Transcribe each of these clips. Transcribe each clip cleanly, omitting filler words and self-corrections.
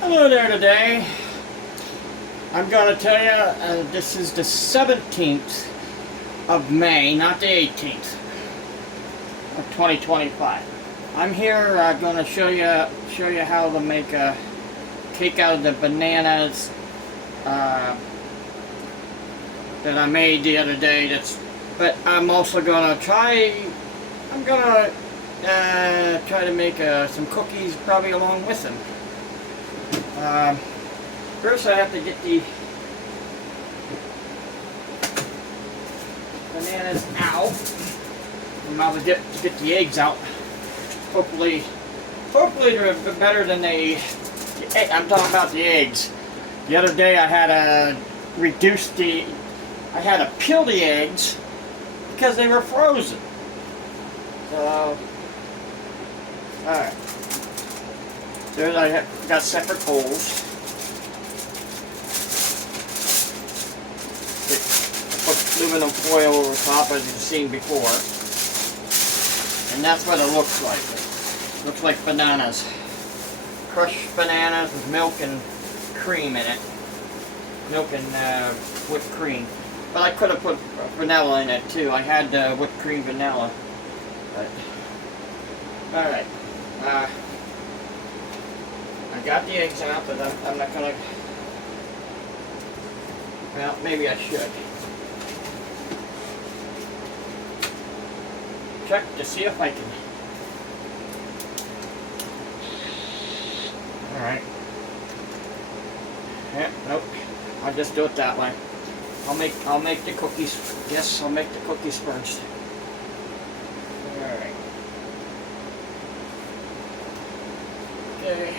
Hello there today. I'm going to tell you this is the 17th of May, not the 18th of 2025. I'm here going to show you how to make a cake out of the bananas that I made the other day. But I'm also going to try to make some cookies probably along with them. First I have to get the bananas out. I'm about to get the eggs out. Hopefully they're better than I'm talking about the eggs. The other day I had to peel the eggs because they were frozen. So, alright. There I got separate bowls. Put aluminum foil over top as you've seen before. And that's what it looks like. It looks like bananas. Crushed bananas with milk and cream in it. Milk and whipped cream. But I could have put vanilla in it too. I had whipped cream vanilla. But, alright. I got the eggs out, but I'm not gonna. Well, maybe I should. Check to see if I can. Alright. Yeah, nope. I'll just do it that way. I'll make the cookies. Yes, I'll make the cookies first. Alright. Okay.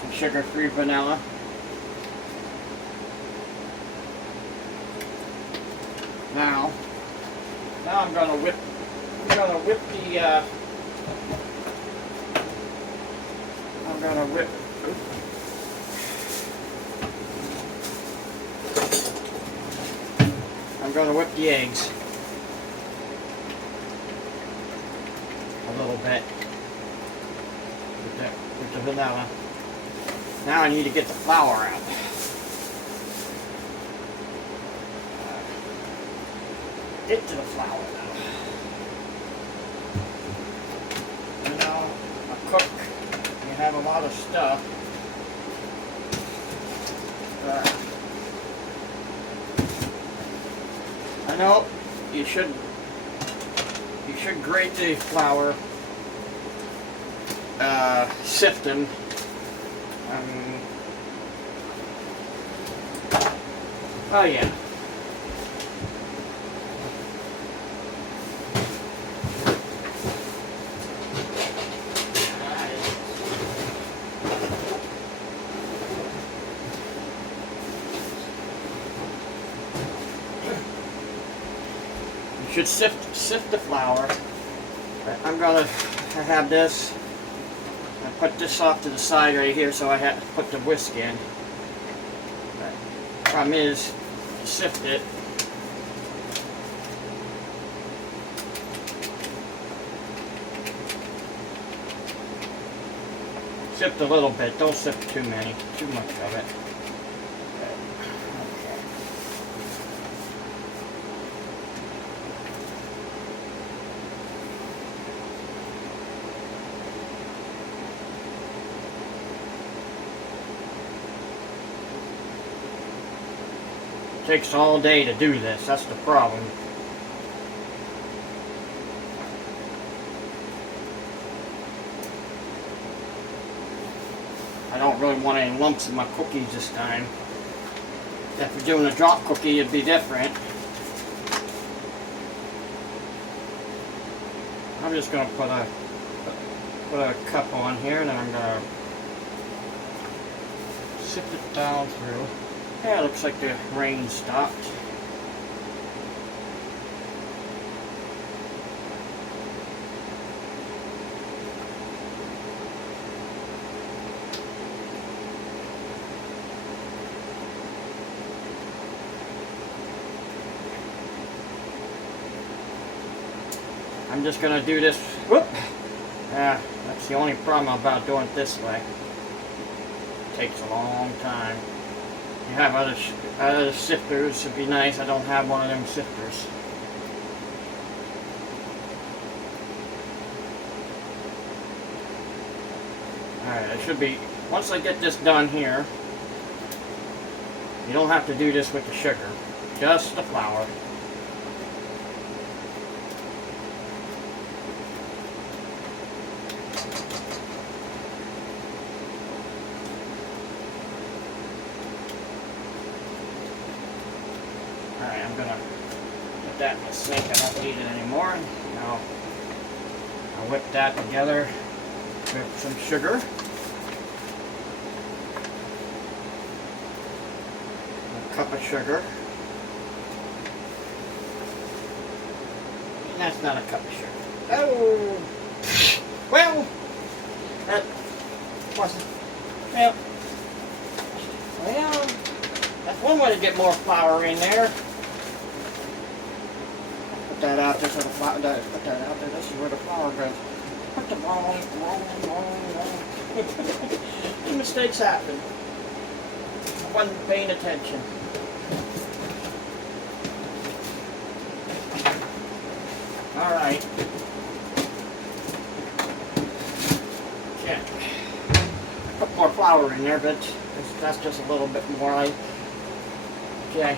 Some sugar-free vanilla. Now I'm gonna whip the eggs a little bit with the vanilla. Now I need to get the flour out. Get to the flour now. You know, a cook, you have a lot of stuff. I know you should grate the flour, sift them. Oh yeah. You should sift the flour. I'm gonna have this. I put this off to the side right here, so I have to put the whisk in. Problem is, to sift it. Sift a little bit. Don't sift too much of it. It takes all day to do this. That's the problem. I don't really want any lumps in my cookies this time. If you're doing a drop cookie, it'd be different. I'm just going to put a cup on here, and then I'm going to sift it down through. Yeah, it looks like the rain stopped. I'm just gonna do this. Whoop! That's the only problem about doing it this way. It takes a long time. You have other sifters, it'd be nice. I don't have one of them sifters. Alright, it should be, once I get this done here, you don't have to do this with the sugar, just the flour. Alright, I'm gonna put that in the sink. I don't need it anymore. Now I'll whip that together with some sugar. A cup of sugar. That's not a cup of sugar. Oh! Well, that wasn't. Well, that's one way to get more flour in there. Put that out there so the flour. Put that out there. This is where the flour goes. Put the wrong. Mistakes happen. I wasn't paying attention. All right. Okay. Put more flour in there, but that's just a little bit more. Okay.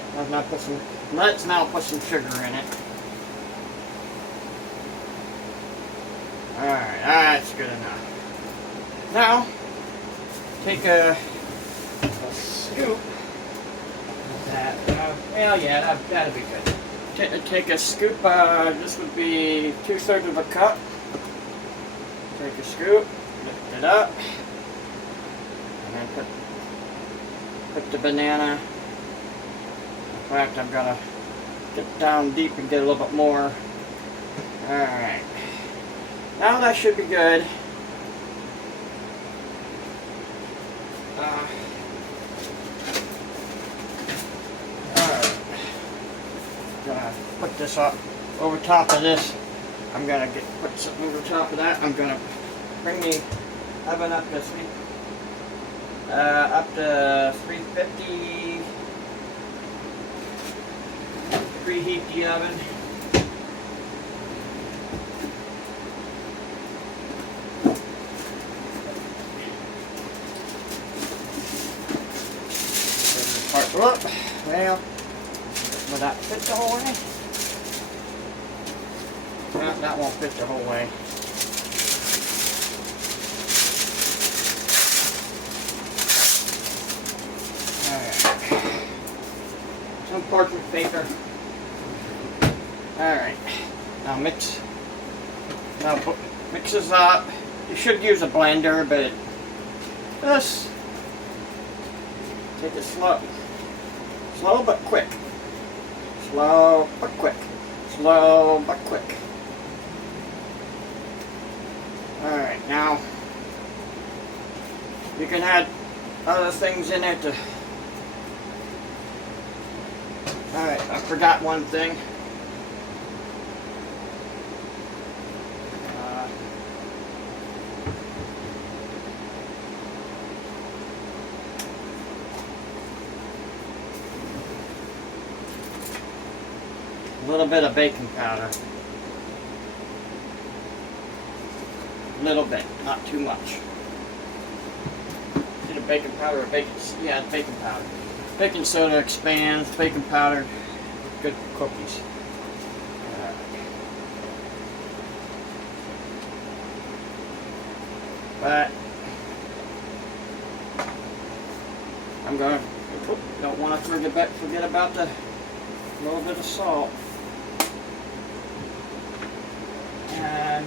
Let's now put some sugar in it. All right. That's good enough. Now, take a scoop of that. Well, yeah, that'd be good. Take a scoop. This would be 2/3 of a cup. Take a scoop, lift it up, and then put the banana. In fact, I'm gonna get down deep and get a little bit more. All right. Now that should be good. Gonna put this up over top of this. I'm gonna put something over top of that. I'm gonna bring the oven up to 350. Preheat the oven. Well, will that fit the whole way? No, that won't fit the whole way. Alright. Some parchment paper. Alright. Now mix this up. You should use a blender, but just take it slow. Slow but quick. Slow but quick. Slow but quick. Alright, now you can add other things in it to. Alright, I forgot one thing. A little bit of baking powder. A little bit, not too much. Is it baking powder or baking? Yeah, it's baking powder. Baking soda expands. Baking powder, good for cookies. But I'm going. Don't want to forget about the little bit of salt. And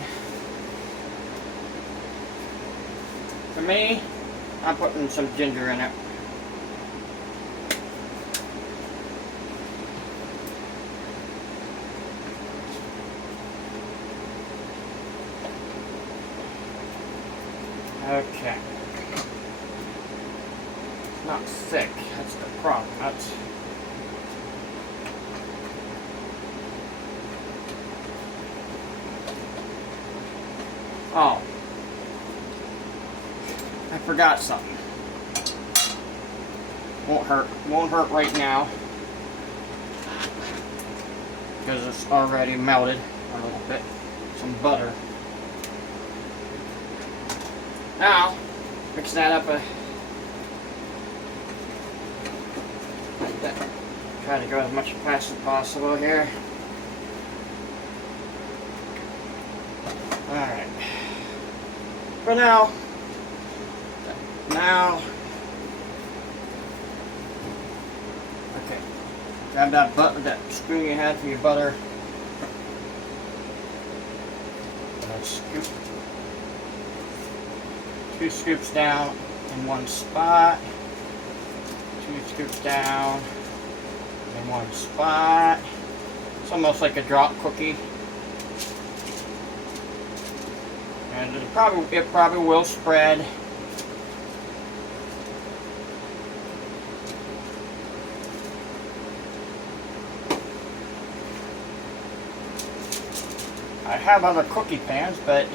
for me, I'm putting some ginger in it. Okay. It's not thick, that's the problem. Oh, I forgot something. Won't hurt right now because it's already melted a little bit. Some butter. Now, mix that up like that. Try to go as much fast as possible here. Alright. For now, okay. Grab that spoon you had for your butter. And scoop. 2 scoops down in one spot. 2 scoops down in one spot. It's almost like a drop cookie. And it probably will spread. I have other cookie pans, but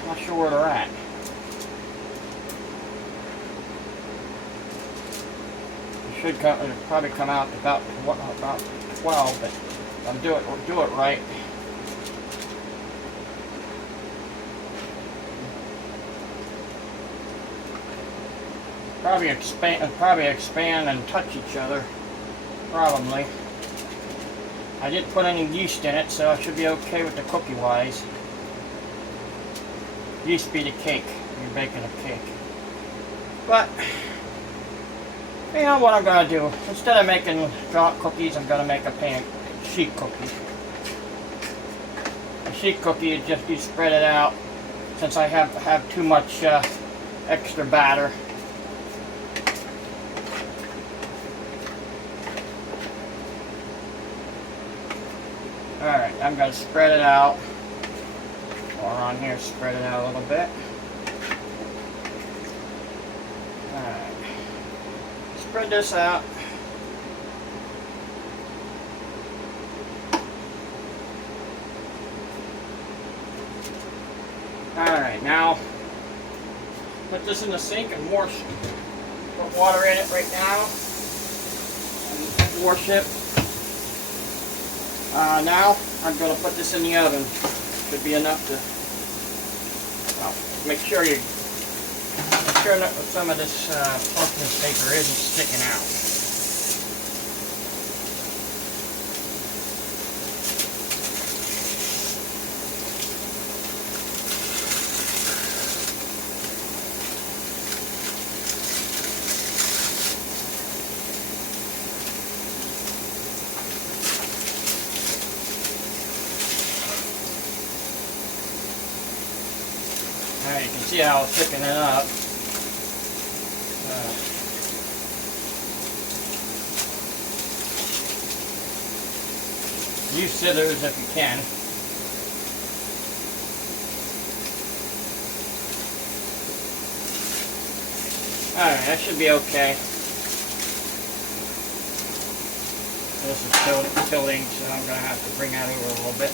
I'm not sure where they're at. It should probably come out about 12, but I'll do it right. Probably expand and touch each other. Probably. I didn't put any yeast in it, so I should be okay with the cookie wise. Yeast be the cake. You're baking a cake. But you know what I'm gonna do? Instead of making drop cookies, I'm gonna make a sheet cookie. A sheet cookie is just you spread it out. Since I have too much extra batter. Alright, I'm going to spread it out. Or on here, spread it out a little bit. Alright. Spread this out. Alright, now put this in the sink and wash. Put water in it right now. And wash it. Now I'm going to put this in the oven. Should be enough to. Well, make sure some of this pumpkin paper isn't sticking out. Alright, you can see how it's thickening it up. Use scissors if you can. Alright, that should be okay. This is tilting, so I'm going to have to bring that over a little bit.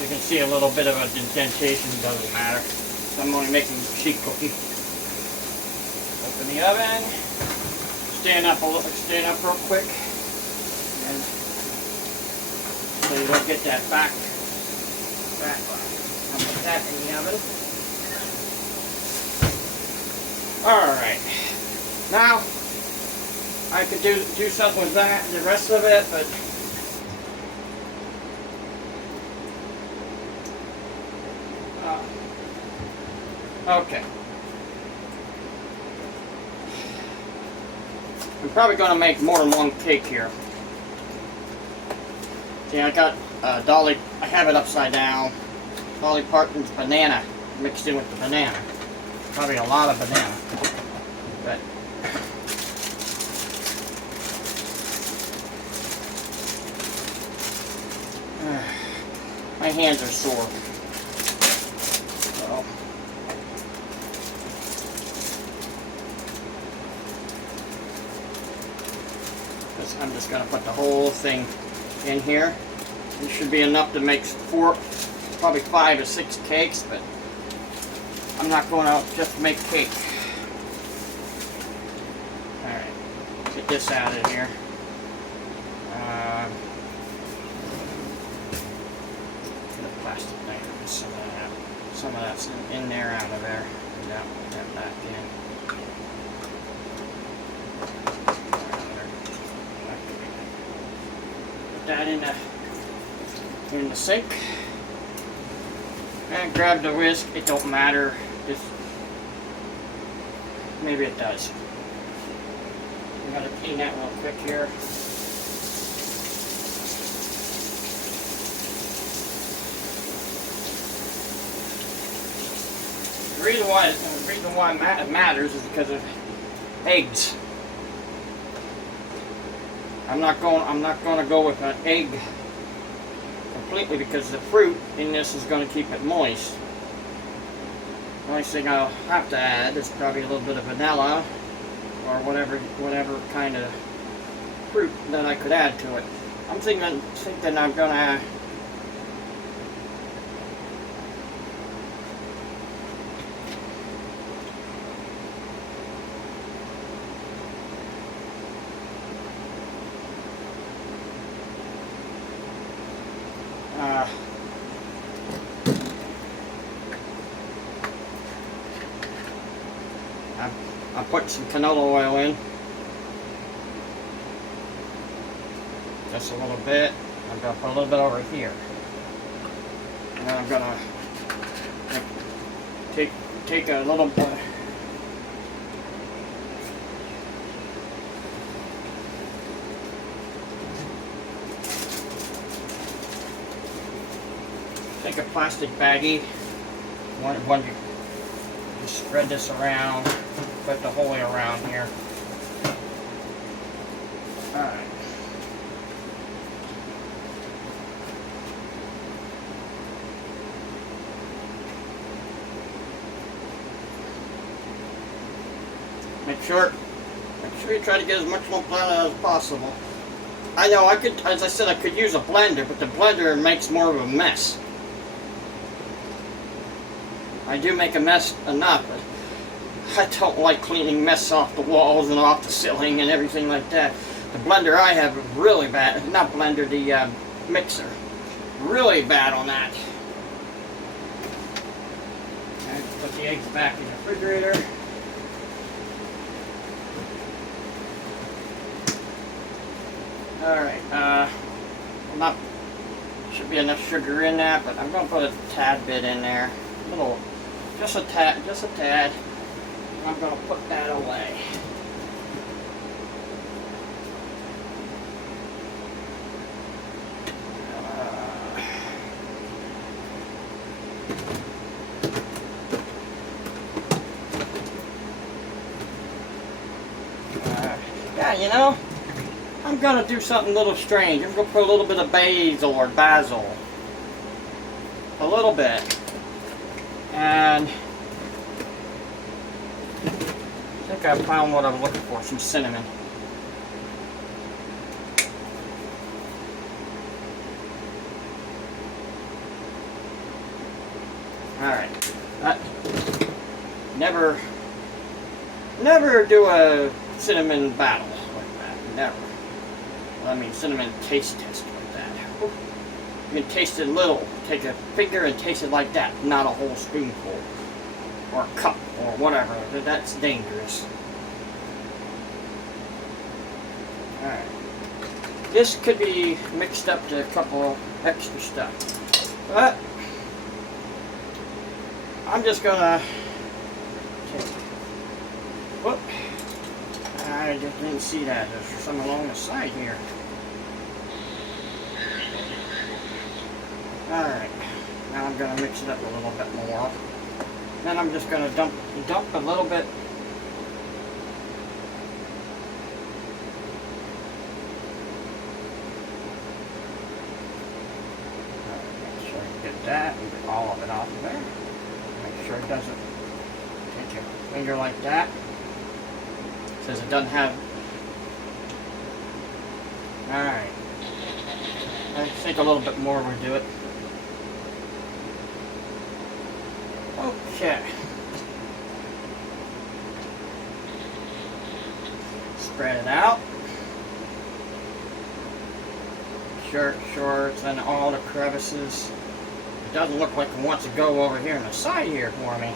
You can see a little bit of a indentation, doesn't matter. So I'm only making a sheet cookie. Open the oven. Stand up real quick. And so you don't get that back. I'll put that in the oven. Alright. Now, I could do something with that, the rest of it, but okay. I'm probably going to make more than one cake here. See, I got Dolly, I have it upside down. Dolly Parton's banana mixed in with the banana. Probably a lot of banana. But my hands are sore. So I'm just going to put the whole thing in here. It should be enough to make 4 probably 5 or 6 cakes, but I'm not going out just to make cake. Alright, get this out of here. Get a plastic knife. Some of that's in there, out of there. And that back in. Put that in the sink. And grab the whisk. It don't matter. Just maybe it does. I'm gonna clean that real quick here. The reason why it matters is because of eggs. I'm not going to go with an egg completely because the fruit in this is going to keep it moist. The only thing I'll have to add is probably a little bit of vanilla or whatever kind of fruit that I could add to it. I'm thinking I'm going to I put some canola oil in, just a little bit. I'm going to put a little bit over here, and then I'm going to take a little bit. Take a plastic baggie. One you just spread this around, put the whole way around here. Alright. Make sure you try to get as much lump out as possible. I know I could, as I said, I could use a blender, but the blender makes more of a mess. I do make a mess enough, but I don't like cleaning mess off the walls and off the ceiling and everything like that. The blender I have is really bad. Not blender, the mixer. Really bad on that. And put the eggs back in the refrigerator. Alright, should be enough sugar in that, but I'm going to put a tad bit in there. Just a tad. I'm going to put that away. Yeah, you know, I'm going to do something a little strange. I'm going to put a little bit of basil or basil. A little bit. And I think I found what I'm looking for, some cinnamon. Alright. Never do a cinnamon battle like that. Never. Well, I mean cinnamon taste test like that. You can taste it a little. Take a finger and taste it like that, not a whole spoonful. Or a cup, or whatever. That's dangerous. Alright. This could be mixed up to a couple extra stuff. But I'm just gonna take, whoop. I just didn't see that. There's some along the side here. Alright, now I'm going to mix it up a little bit more. Then I'm just going to dump a little bit. Make sure you get that and get all of it off of there. Make sure it doesn't take your finger like that. It says it doesn't have. Alright. I think a little bit more would do it. Okay. Spread it out. Shirt shorts and all the crevices. It doesn't look like it wants to go over here on the side here for me.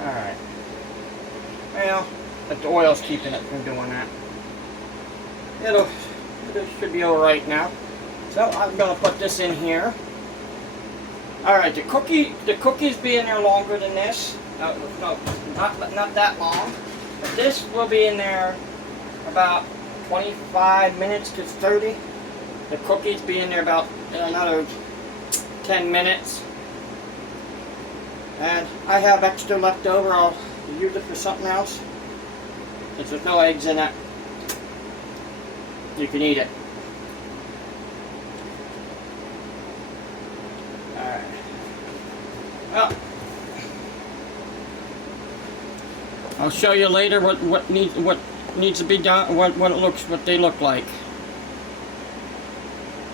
Alright. Well, but the oil's keeping it from doing that. It should be alright now. So I'm gonna put this in here. Alright, the cookies be in there longer than this. No, not that long. But this will be in there about 25 minutes to 30. The cookies be in there about another 10 minutes. And I have extra left over. I'll use it for something else. Since there's no eggs in it, you can eat it. Alright. Well, I'll show you later what needs to be done, what they look like.